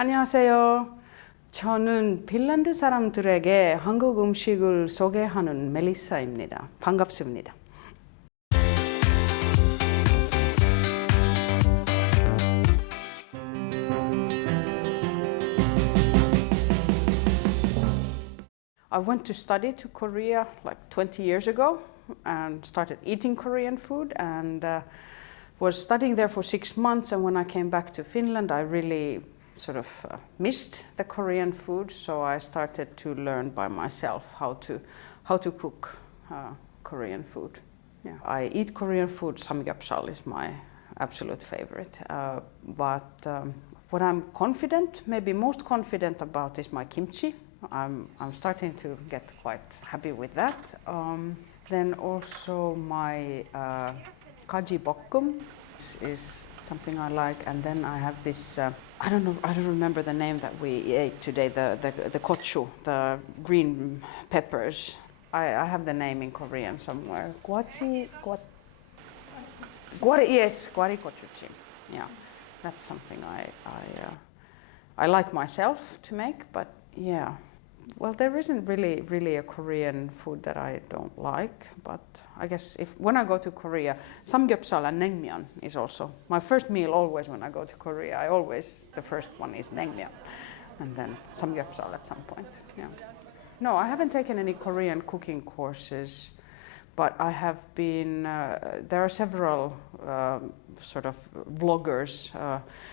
안녕하세요. 저는 핀란드 사람들에게 한국 음식을 소개하는 멜리사입니다. 반갑습니다. I went to study to Korea like 20 years ago and started eating Korean food and was studying there for 6 months, and when I came back to Finland I really sort of missed the Korean food, so I started to learn by myself how to cook Korean food. Yeah. I eat Korean food. Samgyeopsal is my absolute favorite. But what I'm maybe most confident about is my kimchi. I'm starting to get quite happy with that. Then also my je육볶음 is something I like, and then I have this I don't remember the name that we ate today, the gochu, the green peppers. I have the name in Korean somewhere. Yes, gochuchim. Yeah, that's something I like myself to make, but yeah. Well, there isn't really a Korean food that I don't like, but I guess when I go to Korea, samgyeopsal and naengmyeon is also my first meal. Always when I go to Korea, the first one is naengmyeon, and then samgyeopsal at some point. Yeah. No, I haven't taken any Korean cooking courses, but I have been. There are several sort of vloggers,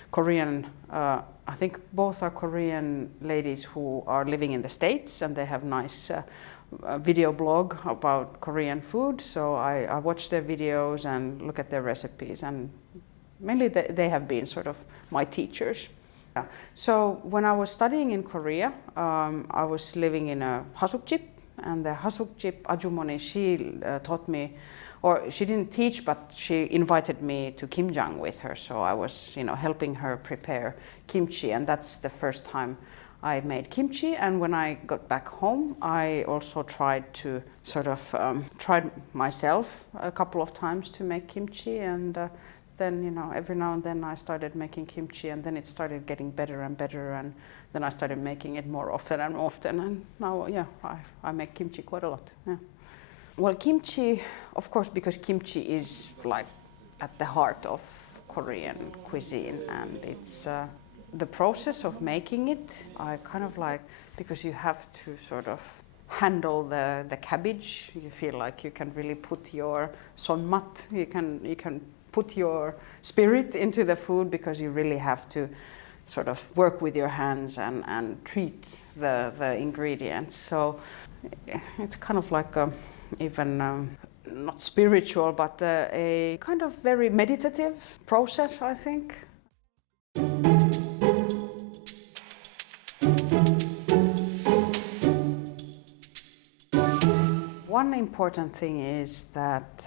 Korean. I think both are Korean ladies who are living in the States, and they have nice video blog about Korean food. So I watch their videos and look at their recipes, and mainly they have been sort of my teachers. Yeah. So when I was studying in Korea, I was living in a hasukjip, and the hasukjip ajumoni, she taught me, or she didn't teach, but she invited me to kimjang with her. So I was, helping her prepare kimchi, and that's the first time I made kimchi. And when I got back home, I also tried to tried myself a couple of times to make kimchi, and then every now and then I started making kimchi, and then it started getting better and better, and then I started making it more often and often, and now I make kimchi quite a lot. Yeah. Well, kimchi, of course, because kimchi is like at the heart of Korean cuisine, and it's the process of making it. I kind of like, because you have to sort of handle the cabbage. You feel like you can really put your sonmat. You can put your spirit into the food, because you really have to sort of work with your hands and treat the ingredients. So it's kind of like even not spiritual, but a kind of very meditative process, I think. One important thing is that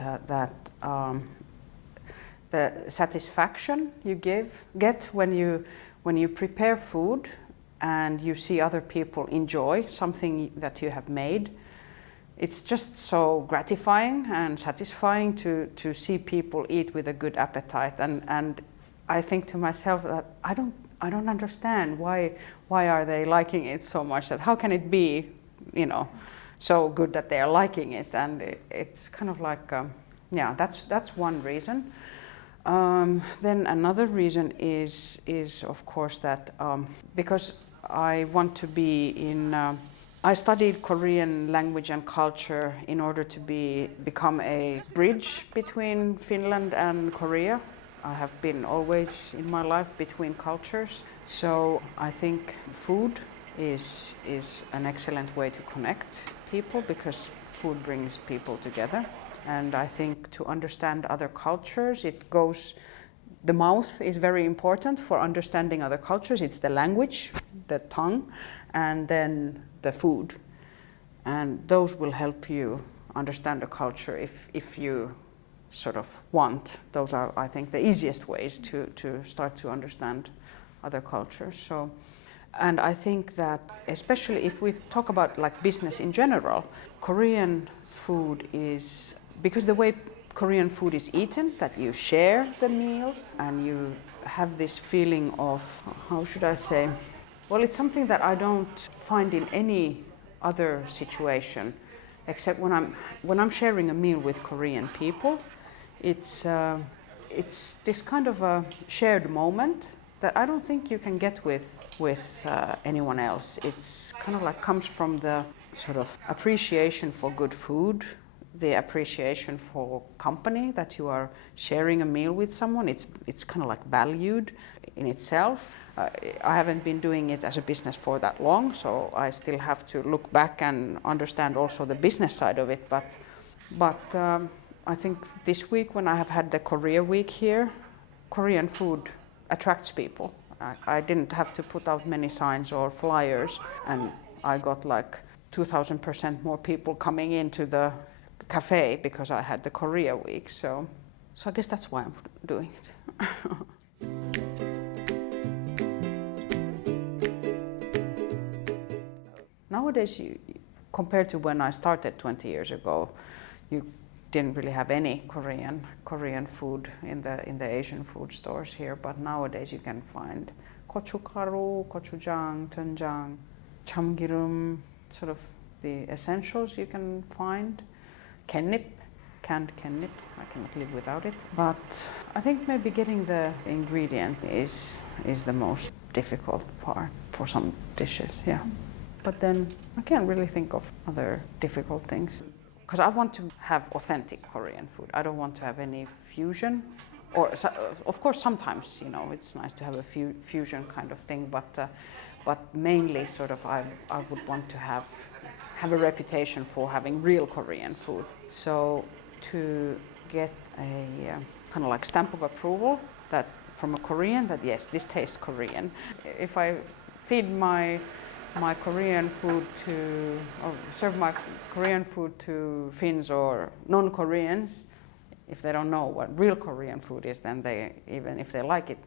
the satisfaction you get when you prepare food and you see other people enjoy something that you have made. It's just so gratifying and satisfying to see people eat with a good appetite, and I think to myself that I don't understand why are they liking it so much, that how can it be so good that they are liking it, and it's kind of like that's one reason. Then another reason is of course that because I want to be in. I studied Korean language and culture in order to become a bridge between Finland and Korea. I have been always in my life between cultures, so I think food is an excellent way to connect people, because food brings people together. And I think to understand other cultures, the mouth is very important for understanding other cultures. It's the language, the tongue, and then the food. And those will help you understand a culture if you sort of want. Those are, I think, the easiest ways to start to understand other cultures. So, and I think that especially if we talk about like business in general, Korean food is, because the way Korean food is eaten, that you share the meal and you have this feeling of, how should I say, well, it's something that I don't find in any other situation, except when I'm sharing a meal with Korean people. It's this kind of a shared moment that I don't think you can get with anyone else. It's kind of like comes from the sort of appreciation for good food, the appreciation for company, that you are sharing a meal with someone. It's kind of like valued in itself. I haven't been doing it as a business for that long, so I still have to look back and understand also the business side of it. But I think this week, when I have had the Korea week here, Korean food attracts people. I didn't have to put out many signs or flyers, and I got like 2,000% more people coming into the cafe because I had the Korea week. So I guess that's why I'm doing it. Nowadays, compared to when I started 20 years ago, you didn't really have any Korean food in the Asian food stores here. But nowadays you can find gochugaru, gochujang, doenjang, chamgirum, sort of the essentials you can find. Kennip, canned kennip, I cannot live without it. But I think maybe getting the ingredient is the most difficult part for some dishes, yeah. But then I can't really think of other difficult things. Because I want to have authentic Korean food. I don't want to have any fusion. Or, of course, sometimes, it's nice to have a fusion kind of thing, but mainly sort of I would want to have a reputation for having real Korean food. So to get a kind of like stamp of approval that from a Korean that yes, this tastes Korean. If I feed my Korean food or serve my Korean food to Finns or non-Koreans, if they don't know what real Korean food is, then even if they like it,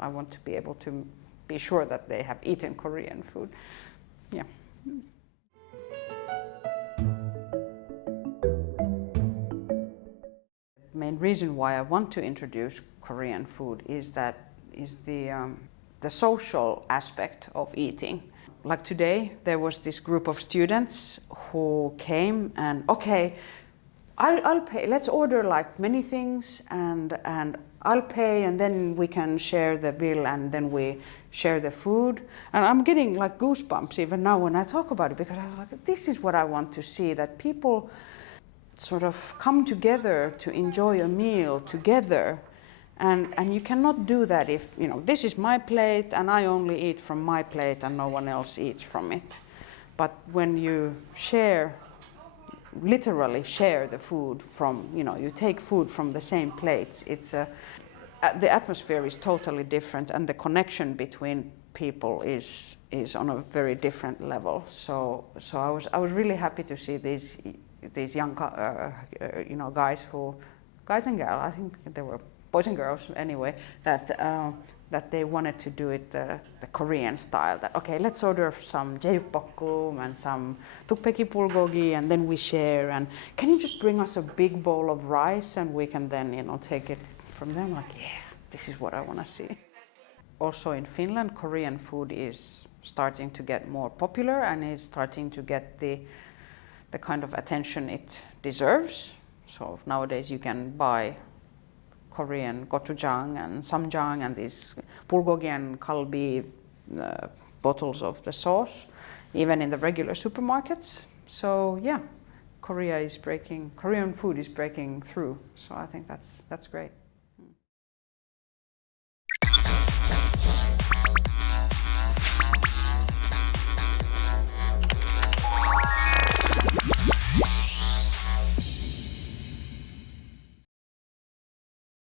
I want to be able to be sure that they have eaten Korean food. Yeah. The main reason why I want to introduce Korean food is the social aspect of eating. Like today, there was this group of students who came and, okay, I'll pay. Let's order like many things and I'll pay, and then we can share the bill and then we share the food. And I'm getting like goosebumps even now when I talk about it, because I'm like, this is what I want to see, that people sort of come together to enjoy a meal together. And you cannot do that if, this is my plate and I only eat from my plate and no one else eats from it. But when you literally share the food from, you take food from the same plates, the atmosphere is totally different, and the connection between people is on a very different level. So I was really happy to see these young guys and girls, I think they were boys and girls anyway, that they wanted to do it the Korean style. That okay, let's order some 제육볶음 and some tukpeki bulgogi, and then we share. And can you just bring us a big bowl of rice, and we can then take it from them? Like, yeah, this is what I want to see. Also in Finland, Korean food is starting to get more popular and is starting to get the kind of attention it deserves. So nowadays you can buy Korean gochujang and samjang and these bulgogi and kalbi bottles of the sauce, even in the regular supermarkets. So yeah, Korean food is breaking through. So I think that's great.